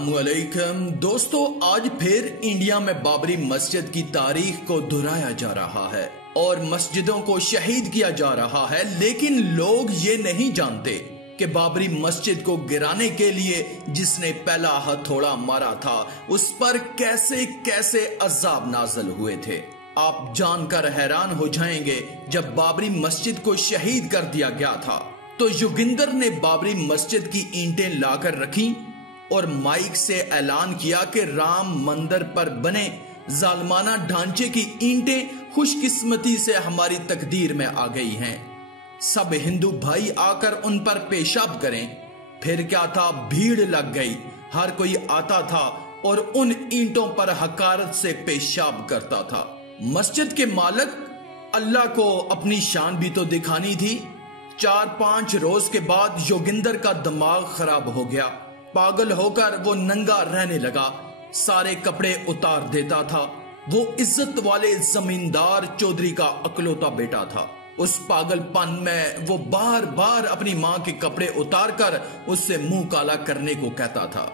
अस्सलामुअलैकुम दोस्तों, आज फिर इंडिया में बाबरी मस्जिद की तारीख को दोहराया जा रहा है और मस्जिदों को शहीद किया जा रहा है। लेकिन लोग ये नहीं जानते कि बाबरी मस्जिद को गिराने के लिए जिसने पहला हथौड़ा मारा था उस पर कैसे कैसे अजाब नाज़िल हुए थे। आप जानकर हैरान हो जाएंगे। जब बाबरी मस्जिद को शहीद कर दिया गया था तो योगिंदर ने बाबरी मस्जिद की ईंटें लाकर रखी और माइक से ऐलान किया कि राम मंदिर पर बने जालमाना ढांचे की ईंटें खुशकिस्मती से हमारी तकदीर में आ गई हैं। सब हिंदू भाई आकर उन पर पेशाब करें। फिर क्या था, भीड़ लग गई। हर कोई आता था और उन ईंटों पर हकारत से पेशाब करता था। मस्जिद के मालिक अल्लाह को अपनी शान भी तो दिखानी थी। 4-5 रोज के बाद योगिंदर का दिमाग खराब हो गया। पागल होकर वो नंगा रहने लगा, सारे कपड़े उतार देता था। वो इज्जत वाले जमींदार चौधरी का अकलौता बेटा था। उस पागलपन में वो बार बार अपनी माँ के कपड़े उतार कर उससे मुंह काला करने को कहता था।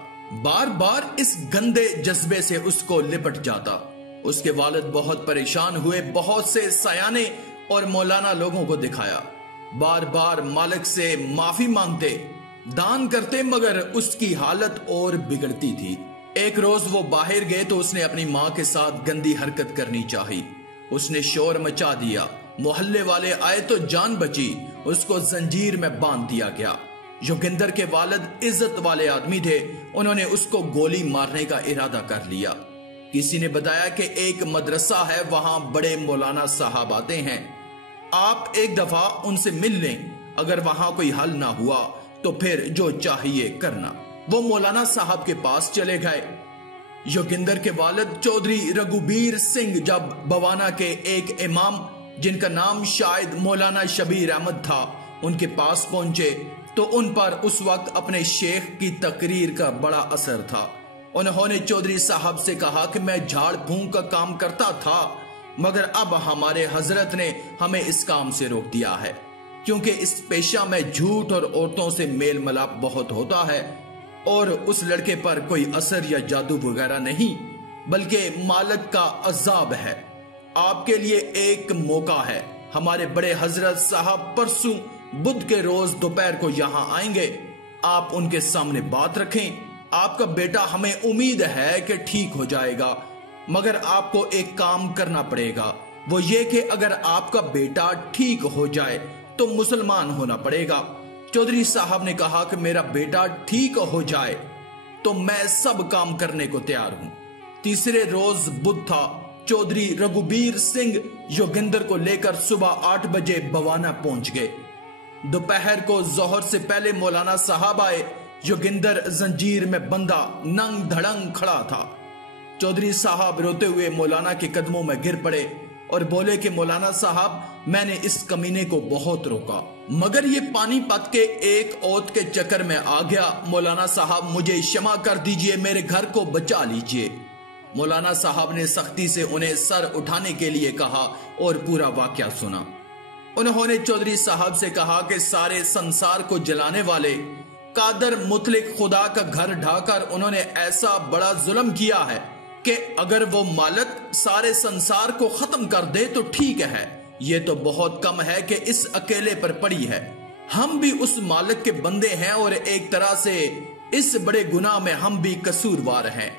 बार बार इस गंदे जज्बे से उसको लिपट जाता। उसके वालिद बहुत परेशान हुए, बहुत से सयाने और मौलाना लोगों को दिखाया, बार बार मालिक से माफी मांगते, दान करते, मगर उसकी हालत और बिगड़ती थी। एक रोज वो बाहर गए तो उसने अपनी माँ के साथ गंदी हरकत करनी चाही। उसने शोर मचा दिया। मोहल्ले वाले आए तो जान बची, उसको जंजीर में बांध दिया गया। योगिंदर के वालिद इज्जत वाले आदमी थे, उन्होंने उसको गोली मारने का इरादा कर लिया। किसी ने बताया कि एक मदरसा है, वहां बड़े मौलाना साहब आते हैं, आप एक दफा उनसे मिल लें। अगर वहां कोई हल ना हुआ तो फिर जो चाहिए करना। वो मौलाना साहब के पास चले गए। योगिंदर के वालिद चौधरी रघुबीर सिंह जब बवाना के एक इमाम जिनका नाम शायद मौलाना शबीर अहमद था उनके पास पहुंचे तो उन पर उस वक्त अपने शेख की तकरीर का बड़ा असर था। उन्होंने चौधरी साहब से कहा कि मैं झाड़ फूंक का काम करता था, मगर अब हमारे हजरत ने हमें इस काम से रोक दिया है, क्योंकि इस पेशा में झूठ और औरतों से मेल मिलाप बहुत होता है और उस लड़के पर कोई असर या जादू वगैरह नहीं, बल्कि मालिक का अजाब है। आपके लिए एक मौका है। हमारे बड़े हजरत साहब परसों बुध के रोज दोपहर को यहाँ आएंगे, आप उनके सामने बात रखें। आपका बेटा, हमें उम्मीद है कि ठीक हो जाएगा, मगर आपको एक काम करना पड़ेगा। वो ये कि अगर आपका बेटा ठीक हो जाए तो मुसलमान होना पड़ेगा। चौधरी साहब ने कहा कि मेरा बेटा ठीक हो जाए तो मैं सब काम करने को तैयार हूं। तीसरे रोज बुध था। चौधरी रघुबीर सिंह योगिंदर को लेकर सुबह 8 बजे बवाना पहुंच गए। दोपहर को जोहर से पहले मौलाना साहब आए। योगिंदर जंजीर में बंधा नंग धड़ंग खड़ा था। चौधरी साहब रोते हुए मौलाना के कदमों में गिर पड़े और बोले कि मौलाना साहब, मैंने इस कमीने को बहुत रोका, मगर ये पानीपत के एक औरत के चक्कर में आ गया। मौलाना साहब, मुझे क्षमा कर दीजिए, मेरे घर को बचा लीजिए। मौलाना साहब ने सख्ती से उन्हें सर उठाने के लिए कहा और पूरा वाकया सुना। उन्होंने चौधरी साहब से कहा कि सारे संसार को जलाने वाले कादर मुतलिक खुदा का घर ढाकर उन्होंने ऐसा बड़ा जुल्म किया है कि अगर वो मालिक सारे संसार को खत्म कर दे तो ठीक है, ये तो बहुत कम है कि इस अकेले पर पड़ी है। हम भी उस मालिक के बंदे हैं और एक तरह से इस बड़े गुनाह में हम भी कसूरवार हैं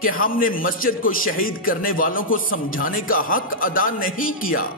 कि हमने मस्जिद को शहीद करने वालों को समझाने का हक अदा नहीं किया।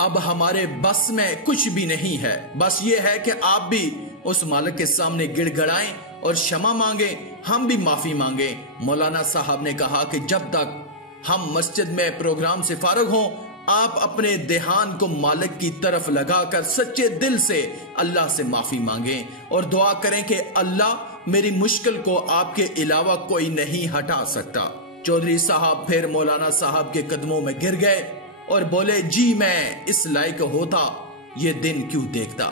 अब हमारे बस में कुछ भी नहीं है, बस ये है कि आप भी उस मालिक के सामने गिड़गड़ाएं और क्षमा मांगे, हम भी माफी मांगे। मौलाना साहब ने कहा कि जब तक हम मस्जिद में प्रोग्राम से फारिग हों, आप अपने ध्यान को मालिक की तरफ लगाकर सच्चे दिल से अल्लाह से माफी मांगें और दुआ करें कि अल्लाह मेरी मुश्किल को आपके अलावा कोई नहीं हटा सकता। चौधरी साहब फिर मौलाना साहब के कदमों में गिर गए और बोले, जी मैं इस लायक होता ये दिन क्यों देखता।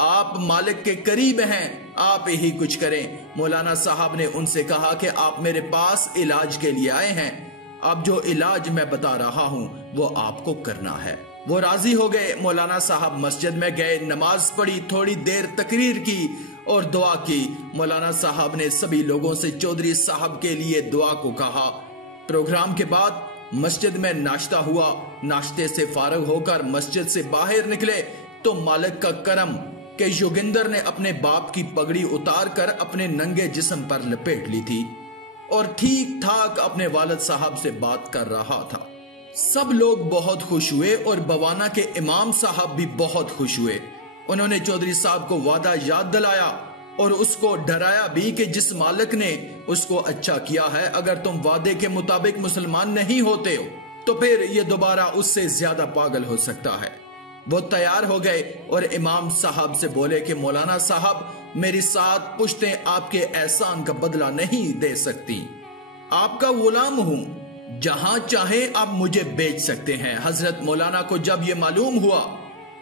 आप मालिक के करीब हैं, आप ही कुछ करें। मौलाना साहब ने उनसे कहा कि आप मेरे पास इलाज के लिए आए हैं, अब जो इलाज मैं बता रहा हूं वो आपको करना है। वो राजी हो गए। मौलाना साहब मस्जिद में गए, नमाज पढ़ी, थोड़ी देर तकरीर की और दुआ की। मौलाना साहब ने सभी लोगों से चौधरी साहब के लिए दुआ को कहा। प्रोग्राम के बाद मस्जिद में नाश्ता हुआ। नाश्ते से फारग होकर मस्जिद से बाहर निकले तो मालिक का करम के योगिंदर ने अपने बाप की पगड़ी उतार कर अपने नंगे जिस्म पर लपेट ली थी और ठीक ठाक अपने वालिद साहब से बात कर रहा था। सब लोग बहुत खुश हुए और बवाना के इमाम साहब भी बहुत खुश हुए। उन्होंने चौधरी साहब को वादा याद दिलाया और उसको डराया भी कि जिस मालिक ने उसको अच्छा किया है, अगर तुम वादे के मुताबिक मुसलमान नहीं होते हो तो फिर ये दोबारा उससे ज्यादा पागल हो सकता है। वो तैयार हो गए और इमाम साहब से बोले कि मौलाना साहब, मेरी 7 पुश्तें आपके एहसान का बदला नहीं दे सकती। आपका गुलाम हूं, जहां चाहे आप मुझे बेच सकते हैं। हजरत मौलाना को जब यह मालूम हुआ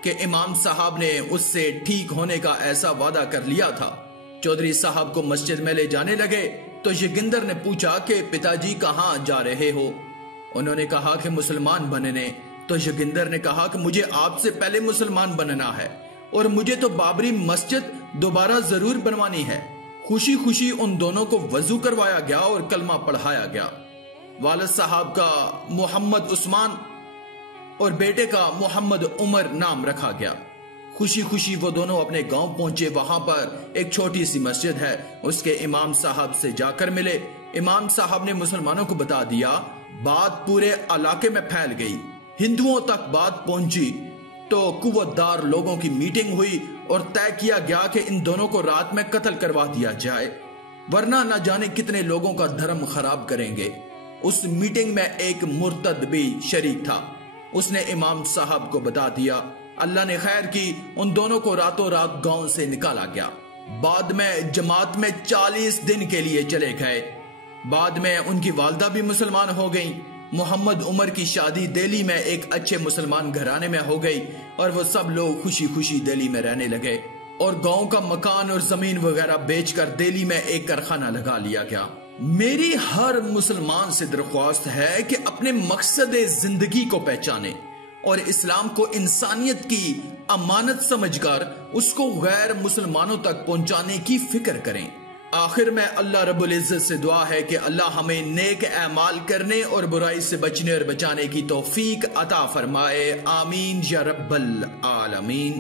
कि इमाम साहब ने उससे ठीक होने का ऐसा वादा कर लिया था, चौधरी साहब को मस्जिद में ले जाने लगे तो योगिंदर ने पूछा कि पिताजी कहां जा रहे हो? उन्होंने कहा कि मुसलमान बनने। तो योगिंदर ने कहा कि मुझे आपसे पहले मुसलमान बनना है और मुझे तो बाबरी मस्जिद दोबारा जरूर बनवानी है। खुशी खुशी उन दोनों को वजू करवाया गया और कलमा पढ़ाया गया। वालिद साहब का मोहम्मद उस्मान और बेटे का मोहम्मद उमर नाम रखा गया। खुशी खुशी वो दोनों अपने गांव पहुंचे। वहां पर एक छोटी सी मस्जिद है, उसके इमाम साहब से जाकर मिले। इमाम साहब ने मुसलमानों को बता दिया। बात पूरे इलाके में फैल गई, हिंदुओं तक बात पहुंची तो कुव्वतदार लोगों की मीटिंग हुई और तय किया गया कि इन दोनों को रात में कत्ल करवा दिया जाए, वरना न जाने कितने लोगों का धर्म खराब करेंगे। उस मीटिंग में एक मुर्तद भी शरीक था। उसने इमाम साहब को बता दिया। अल्लाह ने खैर की, उन दोनों को रातों रात गांव से निकाला गया। बाद में जमात में 40 दिन के लिए चले गए। बाद में उनकी वालदा भी मुसलमान हो गई। मोहम्मद उमर की शादी दिल्ली में एक अच्छे मुसलमान घराने में हो गई और वो सब लोग खुशी खुशी दिल्ली में रहने लगे और गांव का मकान और जमीन वगैरह बेचकर दिल्ली में एक कारखाना लगा लिया गया। मेरी हर मुसलमान से दरख्वास्त है कि अपने मकसद जिंदगी को पहचाने और इस्लाम को इंसानियत की अमानत समझकर उसको गैर मुसलमानों तक पहुंचाने की फिक्र करें। आखिर में अल्लाह रब्बुल इज्जत से दुआ है कि अल्लाह हमें नेक अमाल करने और बुराई से बचने और बचाने की तौफीक अता फरमाए। आमीन या रब्बल आलमीन।